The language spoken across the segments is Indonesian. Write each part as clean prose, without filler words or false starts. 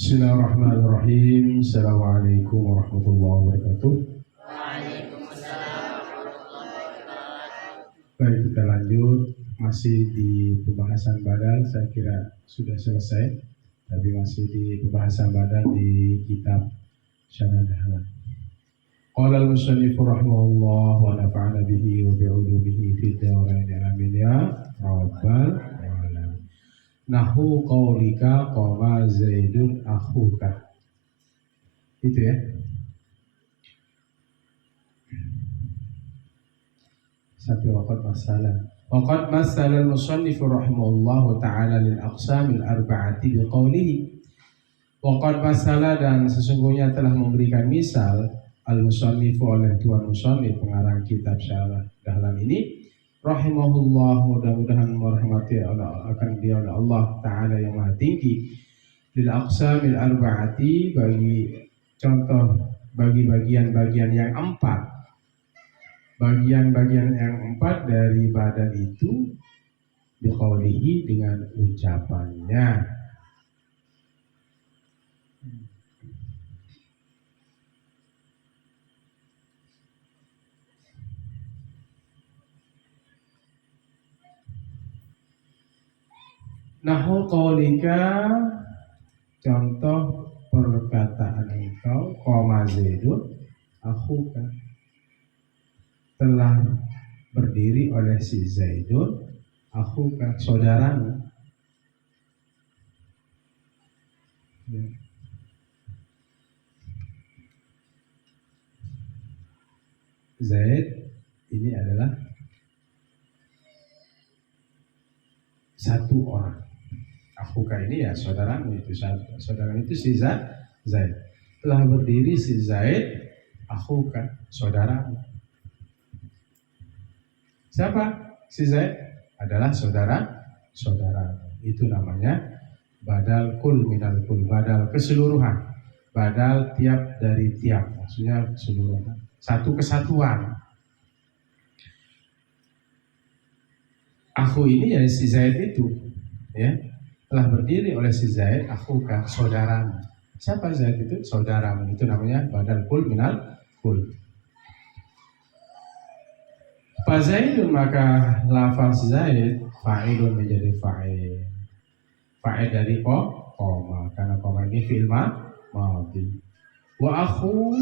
Bismillahirrahmanirrahim. Assalamualaikum warahmatullahi wabarakatuh. Waalaikumsalam warahmatullahi wabarakatuh. Baik, kita lanjut. Masih di pembahasan badal. Saya kira sudah selesai, tapi masih di pembahasan badal di kitab Syarah Dahlan. Qala al-musannif rahimahullah wa nafa'ana bihi wa bi'ulumihi fid dharain amin ya rabbal alamin. Nahu qaulika qama Zaidun akhuka. Itu ya. Sampai waqad masala al-musannif rahimahullah ta'ala lil aqsamil arba'ati biqaulihi. Waqad masala, dan sesungguhnya telah memberikan misal al-musannif oleh tuan musannif pengarang kitab Syarah Dahlan ini rahimahullah, mudah-mudahan merahmati akan dia oleh Allah Ta'ala yang maha tinggi, lil aqsamil arba'ati, bagi contoh, bagi bagian-bagian yang empat, bagian-bagian yang empat dari badan itu, biqaulihi, dengan ucapannya. Nahu qaulika, contoh perkataan engkau, qama Zaidun akhuka, telah berdiri oleh si Zaidun akhuka, saudaramu. Ya. Zaid ini adalah satu orang. Akhuka ini ya saudaramu, itu saudaramu itu si Zaid. Telah berdiri si Zaid akhuka, saudaramu. Siapa? Si Zaid adalah saudaramu. Itu namanya badal kul minal kul, badal keseluruhan, badal tiap dari tiap, maksudnya keseluruhan, satu kesatuan. Aku ini ya si Zaid itu, ya, telah berdiri oleh si Zaid akhuka, saudaramu. Siapa Zaid itu? Saudaramu. Itu namanya badal kul minal kul. Fa Zaidun, maka lafaz Zaid fa'ilun menjadi fa'il. Fa'il dari qoma, karena qoma ini fi'il madhi. Wa akhu,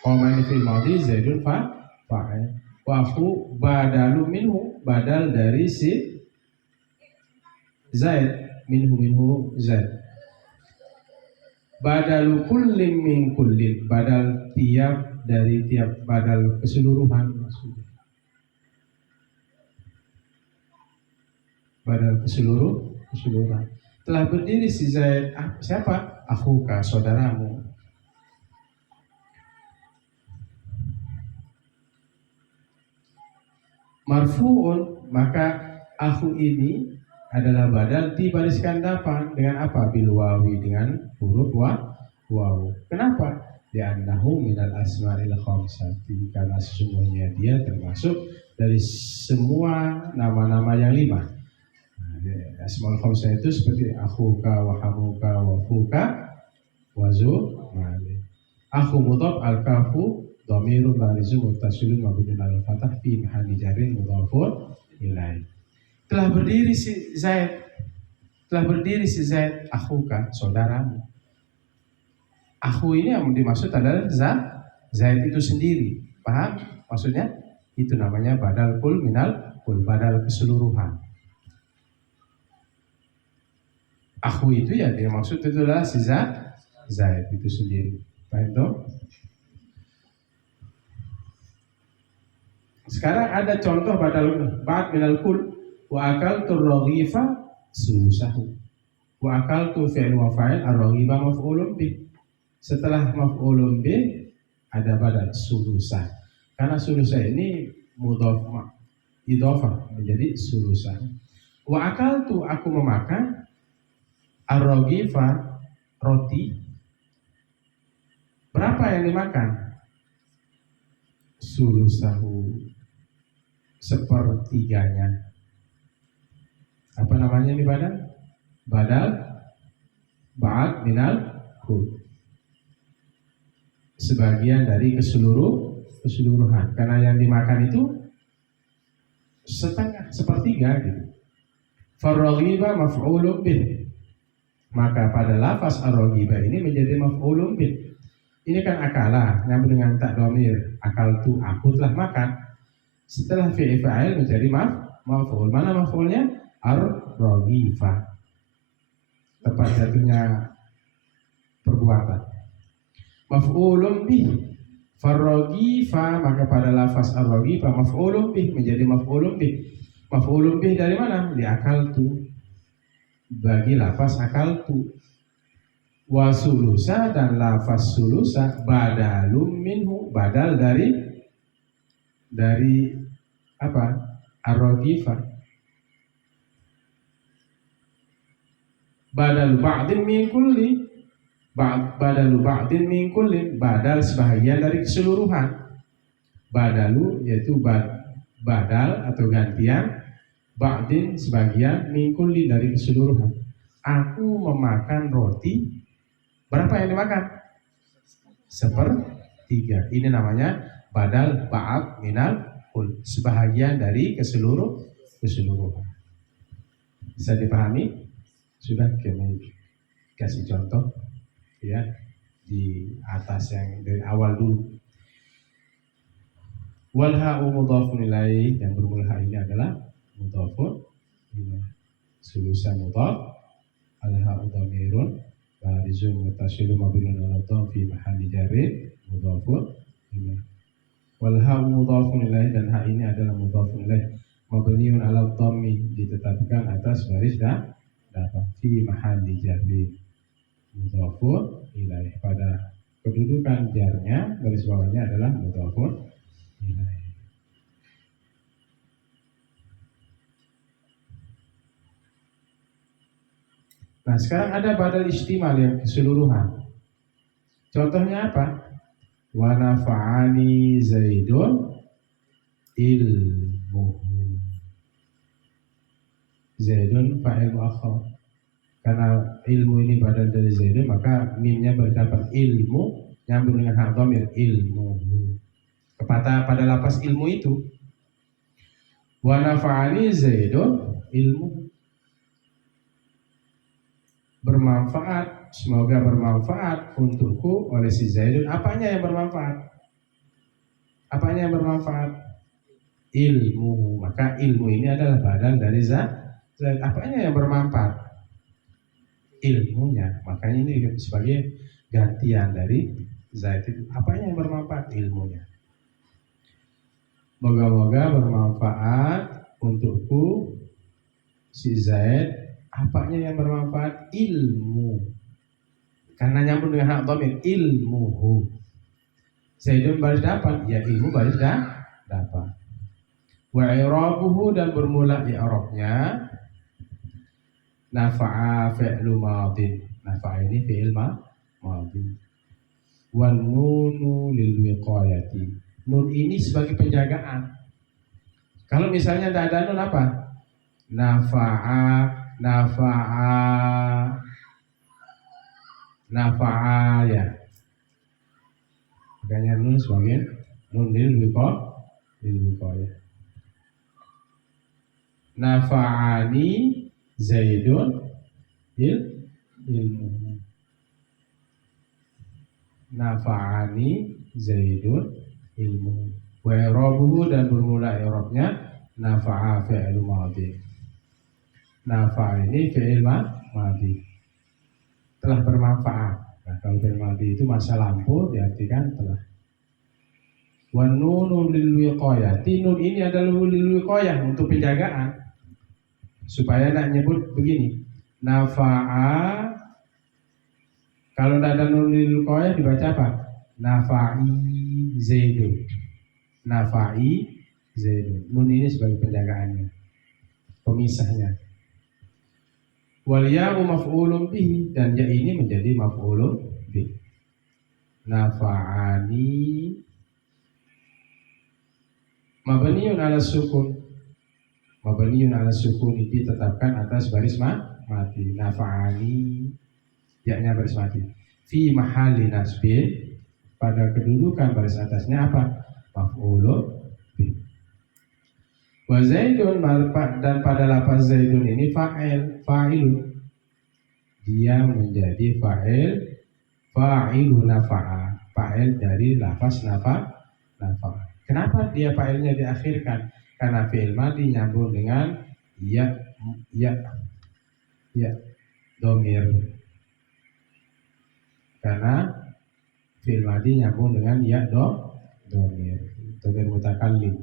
qoma ini fi'il madhi, Zaidun fa'il. Wa akhu badalu minhu, badal dari si Zaid, minhu Zaid. Badalu kullin min kullin, badal tiap dari tiap, badal keseluruhan maksudnya. Badal keseluruhan. Telah berdiri si Zaid, siapa? Akhuka, saudaramu. Marfu'un, maka akhu ini adalah badal dibariskan depan dengan apa? Bil wawi, dengan huruf waw. Kenapa? Li'annahu minal asma'il khamsati, karena sesungguhnya dia termasuk dari semua nama-nama yang 5. Asmaul khamsah itu seperti akhuka wa hamuka wa fuka wa mali. Akhu mudhaf, al-kafu dhamirun barizun muttasilun mabniun al fathah fi mahalli jarrin mudhafun ilaih. Telah berdiri si Zaid akhuka, saudaramu. Akhu ini yang dimaksud adalah Zaid itu sendiri. Paham maksudnya? Itu namanya badal kul minal kul, badal keseluruhan. Akhu itu ya dia maksud itu adalah si Zaid itu sendiri. Paham toh? Sekarang ada contoh badal ba'd minal kul. Wa akaltu raghifa sulusahu. Wa akaltu fi'il wa fa'il, ar-raghiba maf'ulun bih. Setelah maf'ulun bih ada badal sulusah. Karena sulusah ini mudhaf idhofah menjadi sulusah. Wa akaltu, aku memakan, ar-raghifa, roti. Berapa yang dimakan? Sulusahu, sepertiganya. Apa namanya ini badal? ba'd minal kul, sebagian dari keseluruhan, karena yang dimakan itu setengah, sepertiga gitu. Farraghiba maf'ulun bih, maka pada lafaz ar-raghiba ini menjadi maf'ulun bih. Ini kan akala, nyambung dengan tak domir, akal tu, aku telah makan. Setelah fi'il fa'il menjadi maf'ul. Mana maf'ulnya? Ar-raghifa, tempat jatuhnya perbuatan. Maf'ulun bih, farraghifa, maka pada lafaz ar-raghifa maf'ulun bih menjadi maf'ulun bih. Maf'ulun bih dari mana? Di akal tu, bagi lafaz akal tu. Wa sulusa, dan lafaz sulusa badalum minhu, badal dari apa? Ar-raghifa. Badal ba'din min kulli, badalu ba'din min kulli, badal sebahagian dari keseluruhan. Badalu yaitu badal atau gantian, ba'din sebagian, min kulli dari keseluruhan. Aku memakan roti, berapa yang dimakan? Sepertiga. Ini namanya badal ba'd minal kul, sebahagian dari keseluruhan. Bisa dipahami? Sudah kami kasih contoh ya di atas yang dari awal dulu. Wal ha'u mudhafun ilaih, yang bermula ha ini adalah mudhafun ilaih. Sulusa mudhaf, al ha'u dhamirun barizun muttasilun mabniun 'ala dhamm fi mahalli jarrin mudhafun ilaih. Wal ha'u mudhafun ilaih, dan ha ini adalah mudhafun ilaih, mabniun 'ala dhammi, ditetapkan atas baris dapat, fi mahalli jarrin mudhafun ilaih, pada kedudukan jarnya baris bawahnya adalah mudhafun ilaih. Nah, sekarang ada badal istimal yang keseluruhan. Contohnya apa? Wa nafa'ani zaidun ilmuhu. Zaidun fa'il mu'akhkhar. Karena ilmu ini badal dari zaidun, maka mimnya berdapat ilmu, nyambung dengan hak dhamir ilmuhu. Pada lafaz ilmu itu, wa nafa'ani zaidun ilmu, bermanfaat, semoga bermanfaat untukku oleh si Zaidun. Apanya yang bermanfaat? Apanya yang bermanfaat? Ilmu. Maka ilmu ini adalah badal dari Zaid. Apanya yang bermanfaat? Ilmunya. Makanya ini sebagai gantian dari Zaid. Apanya yang bermanfaat? Ilmunya. Moga-moga bermanfaat untukku si Zaid. Apanya yang bermanfaat? Ilmu. Karena nyambung dengan hak dhamir ilmuhu. Zaidun baris dapat, ya ilmu baris dapat. Wa i'rabuhu, dan bermula i'rabnya nafa'a fi'lu madin. Nafa'a ini fi'il madin. Wa nunu lil wiqayati. Nun ini sebagai penjagaan. Kalau misalnya tidak ada nun apa? Nafa'a ya. Makanya nun sebagai nun lil wiqayah. Nafa'ani Zaidun ilmu. Nafa'ani Zaidun ilmu. Wa i'rabuhu, dan bermula i'rabnya nafa'a fi'il madhi. Nafa'a ini fi'il madhi, telah bermanfaat. Nah, kalau fi'il madhi itu masa lampau, diartikan telah. Wa nunu lil wiqayati, nun ini adalah lil wiqayah, untuk penjagaan, supaya nak nyebut begini nafa'a. Kalau tidak ada nun lil wiqayah dibaca apa? Nafa'i Zaidun. Nafa'i Zaidun. Nun ini sebagai penjagaannya, pemisahnya. Wal ya'u maf'ulun bihi, dan ya ini menjadi maf'ulun bihi. Nafa'ani mabniun 'ala sukun. Mabniun 'ala sukun ditetapkan atas baris mati. Nafa'ani yaknya baris mati. Fi mahalli nasbin, pada kedudukan baris atasnya apa? Maf'ulun bih. Wa Zaidun, dan pada lafaz Zaidun ini fa'ilun, dia menjadi fa'ilu nafa'a, fa'il dari lafaz nafa'a. Kenapa dia fa'ilnya diakhirkan? Karena fi'il madi nyambung dengan ya domir. Karena fi'il madi nyambung dengan domir mutakallim.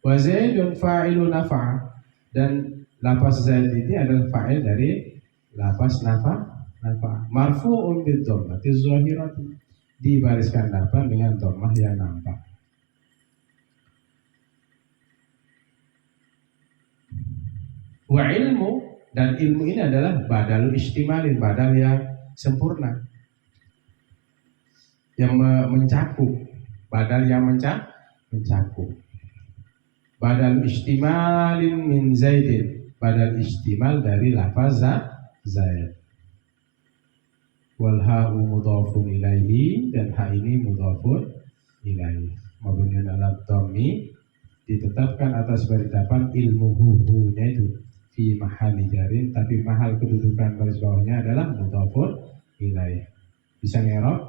Wa Zaidun fa'ilu nafa'a, dan lafaz Zaid ini adalah fa'il dari lafaz nafa'a. Marfu'un bid dhammati zahirati, dibariskan dapat dengan dhammah yang nampak. Wa ilmu, dan ilmu ini adalah badalul istimalin, badal yang sempurna, yang mencakup, badal yang mencakup. Badal istimalin min Zaidin, badal istimal dari lafaz Zaid. Wal ha'u mudhafun ilaihi, dan ha ini mudhafun ilaihi. Mabniun ala dhammi, ditetapkan atas baritapan ilmuhu, nya itu fi mahalli jarin, tapi mahal kedudukan baris bawahnya adalah mudhafun ilaihi. Bisa ngerok?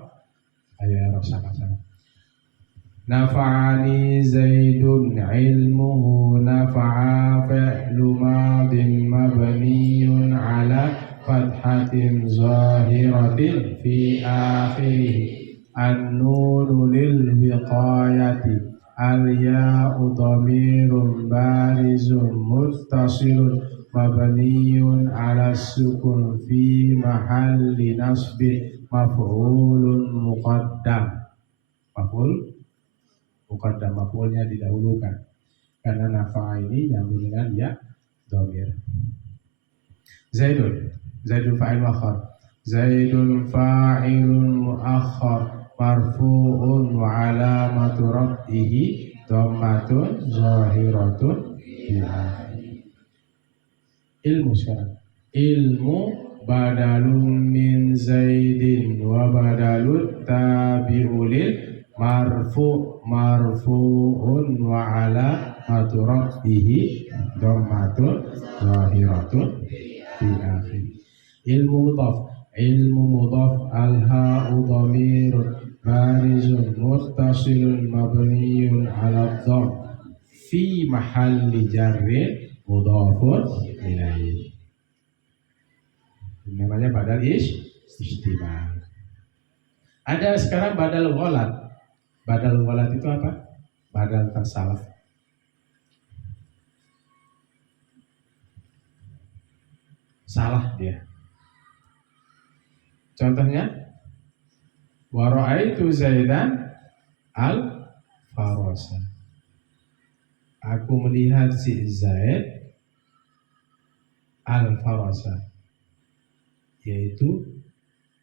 Ayo erok sama-sama. Nafa'ani Zaidun ilmuhu nafa'a, fi'lu madin mabniyun ala fathatin zahiratin fi akhirih, an-nunu lil wiqayati, al-ya'u dhamirun barizun muttasilun mabniyun ala sukun fi mahalli nasbin maf'ulun muqaddam. Maf'ulnya didahulukan karena nafa'a ini nyambung dengan ya dhamir. Zaidun fa'il muakhar, Zaidun fa'ilun muakhar, marfu'un wa alamatu raf'ihi dhammatun zahiratun fi akhirih. Ilmu sekarang. Ilmu badalun min Zaidin wa badalut tabi'ulil marfu'un wa alamatu raf'ihi dhammatun zahiratun fi akhir. Ilmu mudhaf al-ha'u dhamirun barizun muttasilun mabniyun ala dhamm fi mahalli jarrin mudhafun ilaihi. Namanya badal istimal. Ada sekarang badal ghalat. Badal ghalat itu apa? Badal tersalah. Salah dia. Contohnya, wa ra'aitu Zaidan al-farasa. Aku melihat si Zaid al-farasa. Yaitu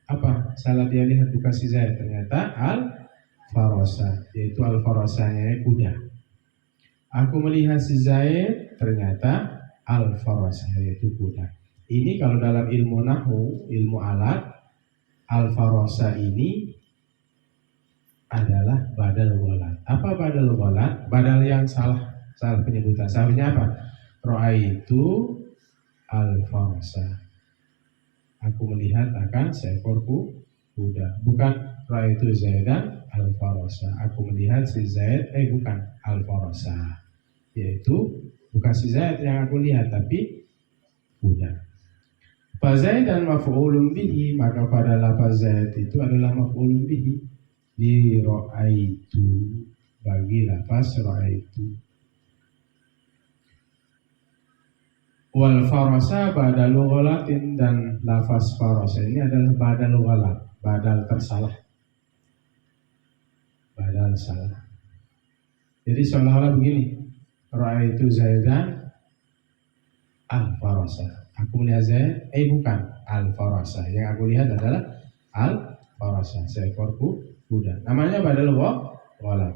apa? Salah dia lihat bukan si Zaid, ternyata al-farasa, yaitu al-farasanya kuda. Aku melihat si Zaid, ternyata al-farasa, yaitu kuda. Ini kalau dalam ilmu nahwu, ilmu alat, al-farasa ini adalah badal ghalat. Apa badal ghalat? Badal yang salah penyebutan. Seharusnya apa? Ra'aitu al-farasa. Aku melihat akan seekor kuda. Bukan ra'aitu Zaidan al-farasa. Aku melihat si Zaid, bukan al-farasa. Yaitu bukan si Zaid yang aku lihat, tapi kuda. Fa Zaidan maf'ulun bihi, maka pada lafaz Zaid itu adalah maf'ulun bihi li ra'aitu, bagi lafaz ra'aitu. Wal farasa badalu ghalatin, dan lafaz farasa ini adalah badalu ghalat, badal tersalah, badal salah. Jadi seolah-olah begini, ra'aitu Zaidan al-farasa. Aku melihat Zaid, bukan al-farasa. Yang aku lihat adalah al-farasa, seekor kuda. Namanya badal ghalat.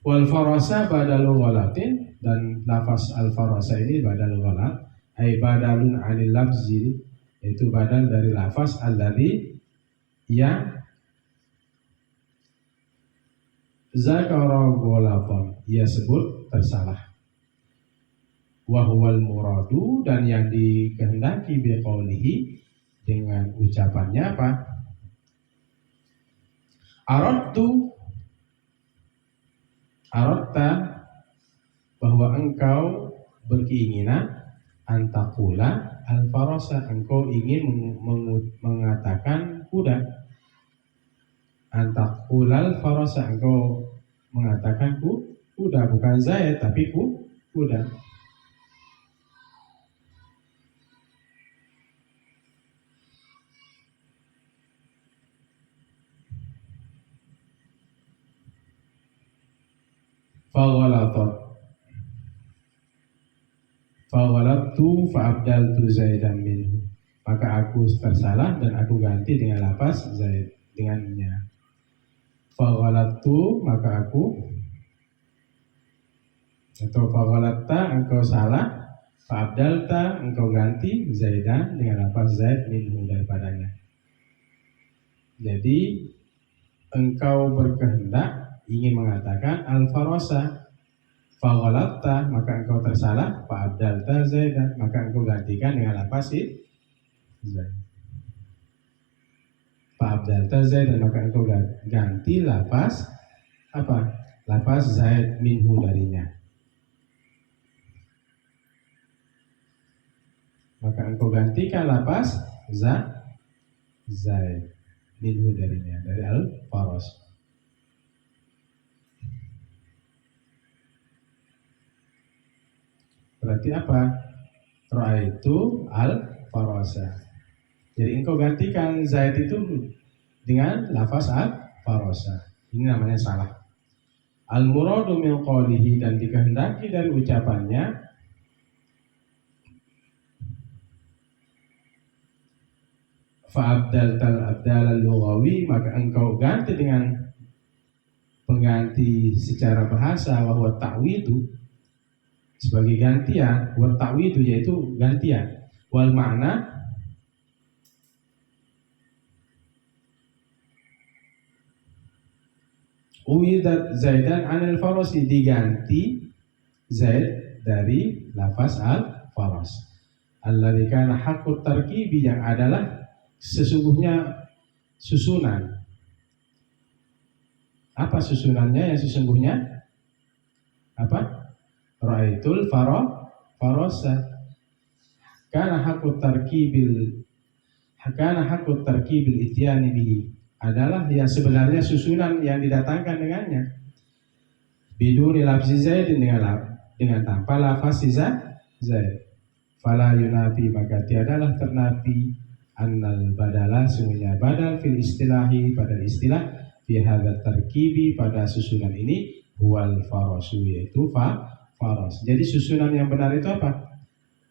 Wal farasa badalu ghalatin, dan lafaz al-farasa ini badal ghalat. ay badalun anil lafzi, yaitu badal dari lafaz alladzi yang zakara ghalatan, ia sebut tersalah. Wa huwal muradu, dan yang dikehendaki biqaulihi, dengan ucapannya apa? Aradta, bahwa engkau berkeinginan, antakula al-farasa, engkau ingin mengatakan kuda. Antakula al-farasa, engkau mengatakan kuda, bukan Zaid tapi kuda. Faghalattu fa'abdaltu Zaidan minhu, maka aku tersalah dan aku ganti dengan lafaz Zaid dengannya. Faghalattu, maka aku, atau faghalatta, engkau salah, fa'abdalta, engkau ganti Zaidan dengan lafaz Zaid minhu, daripadanya. Jadi engkau berkehendak ingin mengatakan al-farasa, faghalatta, maka engkau tersalah, fa'abdalta Zaidan, maka engkau gantikan dengan lafaz Zaid. Fa'abdalta Zaidan, maka engkau ganti lafaz apa? Lafaz Zaid minhu, darinya. Maka engkau gantikan lafaz Zaid minhu, darinya, dari al-faras. Berarti apa? Ra'aitu al-farasa. Jadi engkau gantikan Zaid itu dengan lafaz al-farasa. Ini namanya salah. Al-muradu min qawlihi, dan dikehendaki dari ucapannya, fa'abdaltal abdalal lughawi, maka engkau ganti dengan pengganti secara bahasa, wa huwa ta'widu, sebagai gantian, wa ta'widu, yaitu gantian, wal makna, uwidat Zaidan anil farasi, diganti Zaid dari lafaz al-faras. Alladzi kana haqqut tarkibi, yang adalah sesungguhnya susunan. Apa susunannya yang sesungguhnya? Apa? Ra'aitul farasa. Kana haqqut tarkibil ityani bihi, adalah yang sebenarnya susunan yang didatangkan dengannya. Biduni lafzi Zaid, dengan tanpa lafaz Zaid. Fala yunafi, maka tiadalah ternafi, annal badala, sungguhnya badal, fil istilahi, pada istilah, fi hadza tarkibi, pada susunan ini, huwal farasu, yaitu faras. Jadi susunan yang benar itu apa?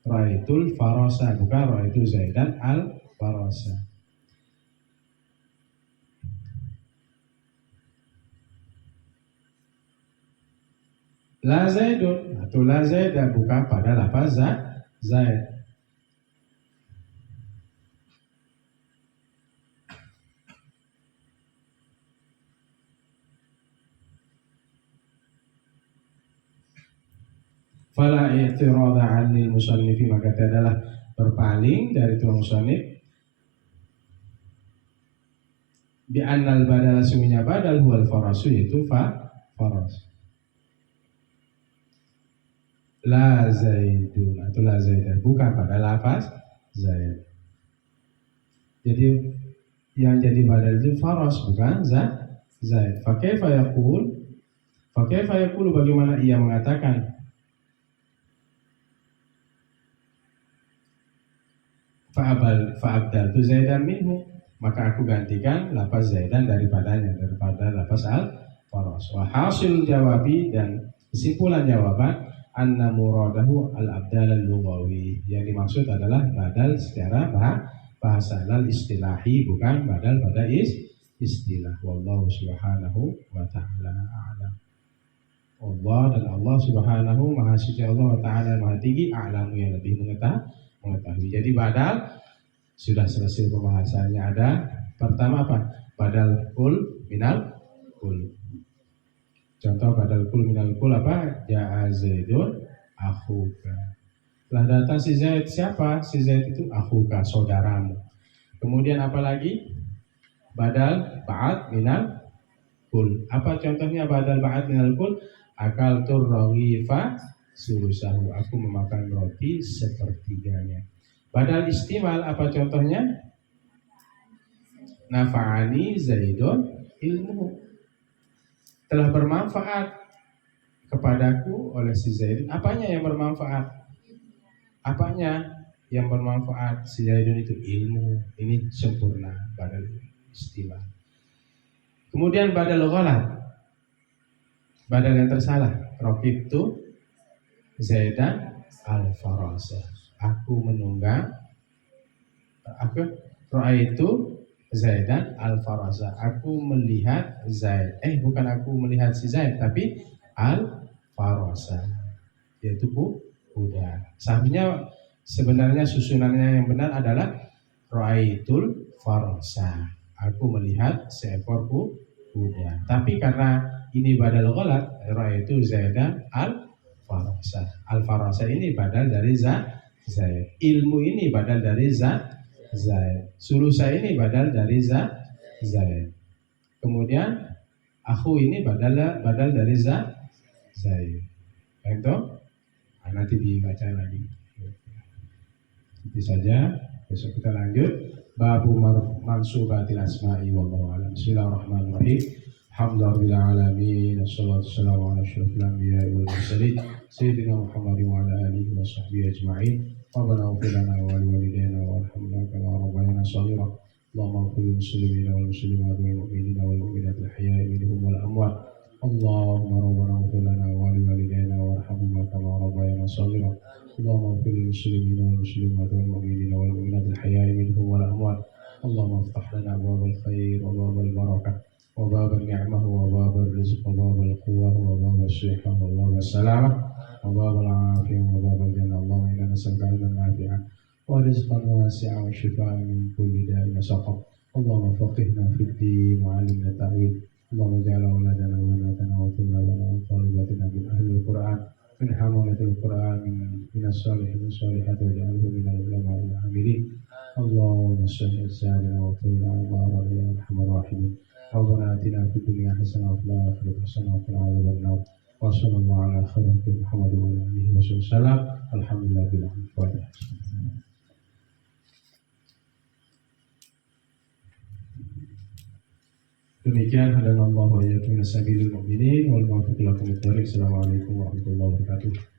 Ra'aitul farasa, bukan ra'aitu Zaidan al-farasa. La Zaidun, atau la Zaidah, bukan pada lafaz Zaid. Fala i'tirada 'anil musannifi, maka adalah berpaling dari tuan musannif, bi annal badal, sungguhnya badal, huwal farasu, yaitu faras. La Zaidun, atau la Zaidah, bukan pada lafaz Zaid. Jadi yang jadi badal itu faras, bukan Zaid. Fa kaifa yaqul, bagaimana ia mengatakan, fa'abdaltu Zaidan minhu, maka aku gantikan lafaz Zaidan daripada lafaz al-faras. Wa hasil jawabi, dan kesimpulan jawaban, anna muradahu al-abdal al-lughawi, yang dimaksud adalah badal secara bahasa, lal istilahi, bukan badal pada istilah. Wallahu subhanahu wa ta'ala a'lam. Allah, dan Allah Subhanahu Maha Suci, Allah Ta'ala Maha Tinggi, a'lamu, yang lebih mengetahui. Jadi badal sudah selesai pembahasannya. Ada pertama apa? Badal kul minal kul. Contoh badal kul minal kul apa? Ja'a Zaidun akhuka. Telah datang si Zaid. Siapa? Si Zaid itu akhuka, saudaramu. Kemudian apa lagi? Badal ba'ad minal kul. Apa contohnya badal ba'ad minal kul? Akal tur rawifa surusahu. Aku memakan roti sepertiganya. Badal istimal apa contohnya? Nafa'ani Zaidun ilmu. Telah bermanfaat kepadaku oleh si Zaidun. Apanya yang bermanfaat? Apanya yang bermanfaat? Si Zaidun itu ilmu. Ini sempurna badal istimal. Kemudian badal ghalat. Badal yang tersalah. Raqibtu Zaidan al-farasa. Aku menunggang. Ra'aitu Zaidan al-farasa. Aku melihat Zaid. Bukan aku melihat si Zaid, tapi al-farasa, yaitu kuda. Sebenarnya susunannya yang benar adalah ra'aitul farasa. Aku melihat seekor kuda. Tapi karena ini badal ghalat, ra'aitu Zaidan al-farasa. Al-farasa ini badal dari Zaid. Ilmu ini badal dari Zaid. Sulusa ini badal dari Zaid. Kemudian aku ini badal dari Zaid. Itu nanti dibaca lagi. Itu saja. Besok kita lanjut. Babu mansubatil asma'i wallahu a'lam. Bismillahirrahmanirrahim. Alhamdulillahil alamin. Wassalatu wassalamu ala asyrofil anbiya'i wal mursalin sayyidina Muhammadin wa ala alihi wa sahbihi ajma'in. Rabbana ighfir lana wa liwalidayna warhamna kama rabbayana shaghira. Allahumma ighfir lil muslimina wal muslimat wal mu'minina wal mu'minat al ahya'i minhum wal amwat. Allahumma rabbana ighfir lana wa liwalidayna warhamna kama rabbayana shaghira. Allahumma ighfir lil muslimina wal muslimat wal mu'minina wal mu'minat al ahya'i minhum wal amwat. Allahumma iftah lana abwabal khair wa abwabal barakah wa babal ni'mah wa babal rizq wa babal quwwah wa babal sihah wa babal salamah وباب العافية وباب الجنة. اللهم إنا نسألك علما نافعا ورزقا واسعا وشفاء من كل داء وسقم. اللهم فقهنا في الدين وعلمنا التأويل. اللهم اجعل أولادنا وبناتنا وطلابنا وطالباتنا من أهل القرآن، من حملة القرآن، من الصالحين والصالحات، واجعله من العلماء العاملين. اللهم سهل سعدنا واغفر لنا يا أرحم الراحمين. ربنا آتنا في الدنيا حسنة وفي الآخرة حسنة وقنا عذاب النار. Wassalamualaikum warahmatullahi wabarakatuh. Alhamdulillah. Demikian hadanallahu wa iyyakum ila sabilil mu'minin wal muwaffiq lakum. Assalamualaikum warahmatullahi wabarakatuh.